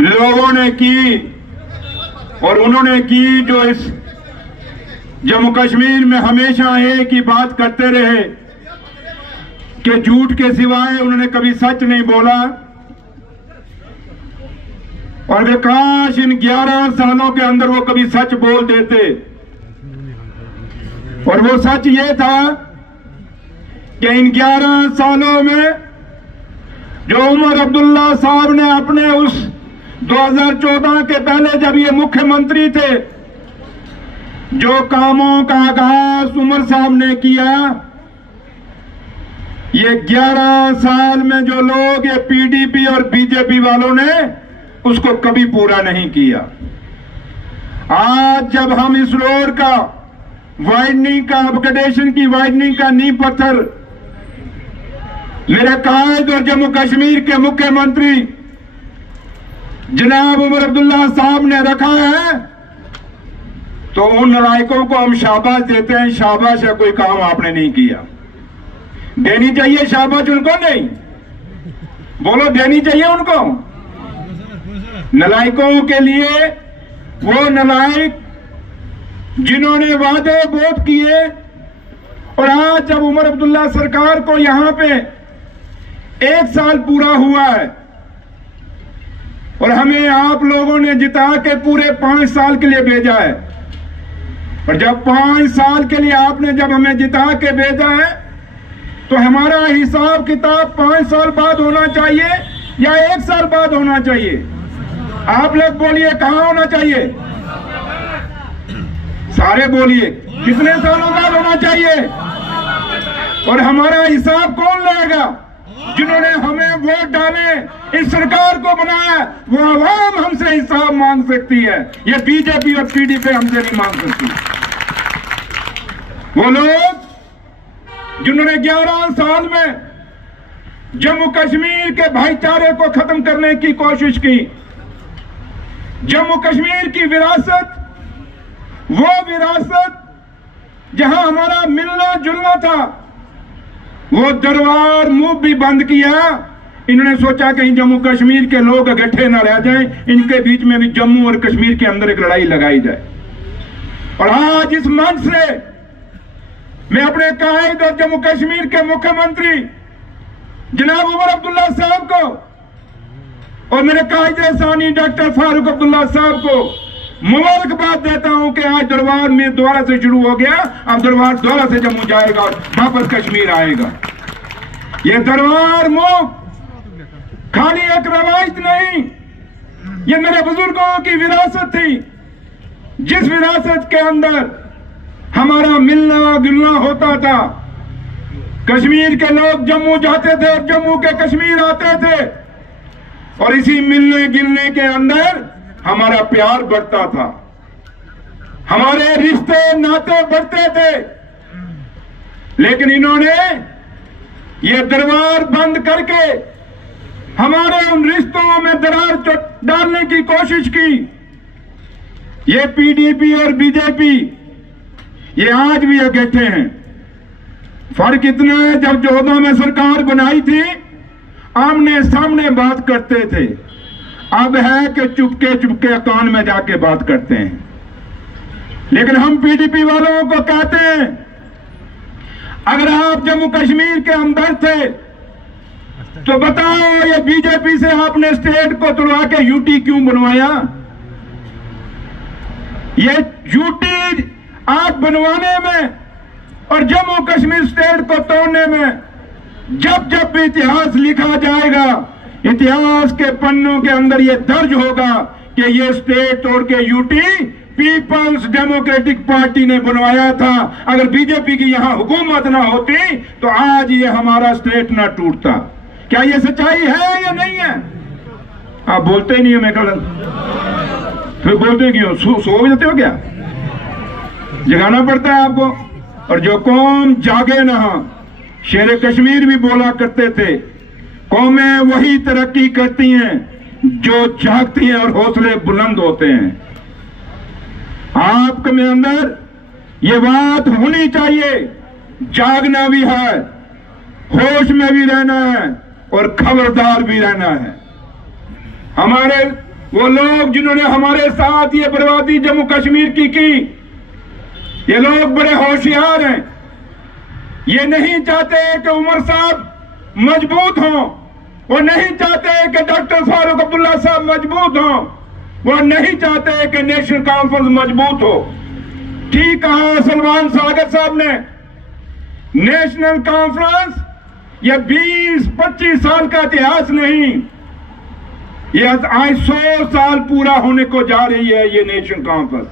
लोगों ने की और उन्होंने की जो इस जम्मू कश्मीर में हमेशा एक ही बात करते रहे कि झूठ के सिवाय उन्होंने कभी सच नहीं बोला। और वे काश इन 11 सालों के अंदर वो कभी सच बोल देते। और वो सच ये था कि इन 11 सालों में जो उमर अब्दुल्ला साहब ने अपने उस 2014 के पहले जब ये मुख्यमंत्री थे, जो कामों का आगाज उमर साहब ने किया, ये 11 साल में जो लोग ये पीडीपी और बीजेपी वालों ने उसको कभी पूरा नहीं किया। आज जब हम इस रोड का वाइडनिंग का अपग्रेडेशन की वाइडनिंग का नींव पत्थर मेरे कायद और जम्मू कश्मीर के मुख्यमंत्री जनाब उमर अब्दुल्ला साहब ने रखा है, तो उन नालायकों को हम शाबाश देते हैं। शाबाश है, कोई काम आपने नहीं किया। देनी चाहिए शाबाश उनको, नहीं बोलो, देनी चाहिए उनको। नालायकों के लिए वो नालायक जिन्होंने वादे बहुत किए, और आज जब उमर अब्दुल्ला सरकार को यहां पे 1 साल पूरा हुआ है और हमें आप लोगों ने जिता के पूरे 5 साल के लिए भेजा है, और जब 5 साल के लिए आपने जब हमें जिता के भेजा है, तो हमारा हिसाब किताब 5 साल बाद होना चाहिए या 1 साल बाद होना चाहिए? आप लोग बोलिए, कहां होना चाहिए? सारे बोलिए, कितने सालों बाद होना चाहिए? और हमारा हिसाब कौन लेगा? जिन्होंने हमें वोट डाले, इस सरकार को बनाया, वो आवाम हमसे हिसाब मांग सकती है। ये बीजेपी और पीडीपी हमसे नहीं मांग सकती। वो लोग जिन्होंने 11 साल में जम्मू कश्मीर के भाईचारे को खत्म करने की कोशिश की, जम्मू कश्मीर की विरासत, वो विरासत जहां हमारा मिलना जुलना था, वो दरबार मुंह भी बंद किया। इन्होंने सोचा कहीं जम्मू कश्मीर के लोग इकट्ठे न रह जाएं, इनके बीच में भी जम्मू और कश्मीर के अंदर एक लड़ाई लगाई जाए। और आज इस मंच से मैं अपने कायद और जम्मू कश्मीर के मुख्यमंत्री जनाब उमर अब्दुल्ला साहब को और मेरे कायद सानी डॉक्टर फारूक अब्दुल्ला साहब को मुबारकबाद देता हूं कि आज दरबार में दोबारा से शुरू हो गया। अब दरबार दोबारा से जम्मू जाएगा और वापस कश्मीर आएगा। ये दरबार मुख खाली एक रवायत नहीं, ये मेरे बुजुर्गों की विरासत थी, जिस विरासत के अंदर हमारा मिलना गिलना होता था। कश्मीर के लोग जम्मू जाते थे और जम्मू के कश्मीर आते थे, और इसी मिलने गिलने के अंदर हमारा प्यार बढ़ता था, हमारे रिश्ते नाते बढ़ते थे। लेकिन इन्होंने ये दरबार बंद करके हमारे उन रिश्तों में दरार डालने की कोशिश की। ये पीडीपी और बीजेपी ये आज भी इकट्ठे हैं। फर्क इतना है, जब 14 में सरकार बनाई थी आमने सामने बात करते थे, अब है कि चुपके चुपके कान में जाके बात करते हैं। लेकिन हम पीडीपी वालों को कहते हैं, अगर आप जम्मू कश्मीर के अंदर थे तो बताओ ये बीजेपी से आपने स्टेट को तोड़वा के यूटी क्यों बनवाया? ये यूटी आज बनवाने में और जम्मू कश्मीर स्टेट को तोड़ने में जब जब भी इतिहास लिखा जाएगा, इतिहास के पन्नों के अंदर यह दर्ज होगा कि ये स्टेट तोड़ के यूटी पीपल्स डेमोक्रेटिक पार्टी ने बनवाया था। अगर बीजेपी की यहां हुकूमत ना होती तो आज ये हमारा स्टेट ना टूटता। क्या ये सच्चाई है या नहीं है? आप बोलते ही नहीं हो। मैं कल फिर बोलते क्यों? सो भी जाते हो क्या? जगाना पड़ता है आपको। और जो कौम जागे ना, शेर कश्मीर भी बोला करते थे, कौमें वही तरक्की करती हैं जो जागती हैं और हौसले बुलंद होते हैं। आपके में अंदर ये बात होनी चाहिए, जागना भी है, होश में भी रहना है और खबरदार भी रहना है। हमारे वो लोग जिन्होंने हमारे साथ ये बर्बादी जम्मू कश्मीर की, ये लोग बड़े होशियार हैं। ये नहीं चाहते कि उमर साहब मजबूत हों, वो नहीं चाहते कि डॉक्टर फारूक अब्दुल्ला साहब मजबूत हों, वो नहीं चाहते कि नेशनल कॉन्फ्रेंस मजबूत हो। ठीक कहा सलमान सागर साहब ने, नेशनल कॉन्फ्रेंस ये 20-25 साल का इतिहास नहीं, ये आज 100 साल पूरा होने को जा रही है ये नेशनल कॉन्फ्रेंस।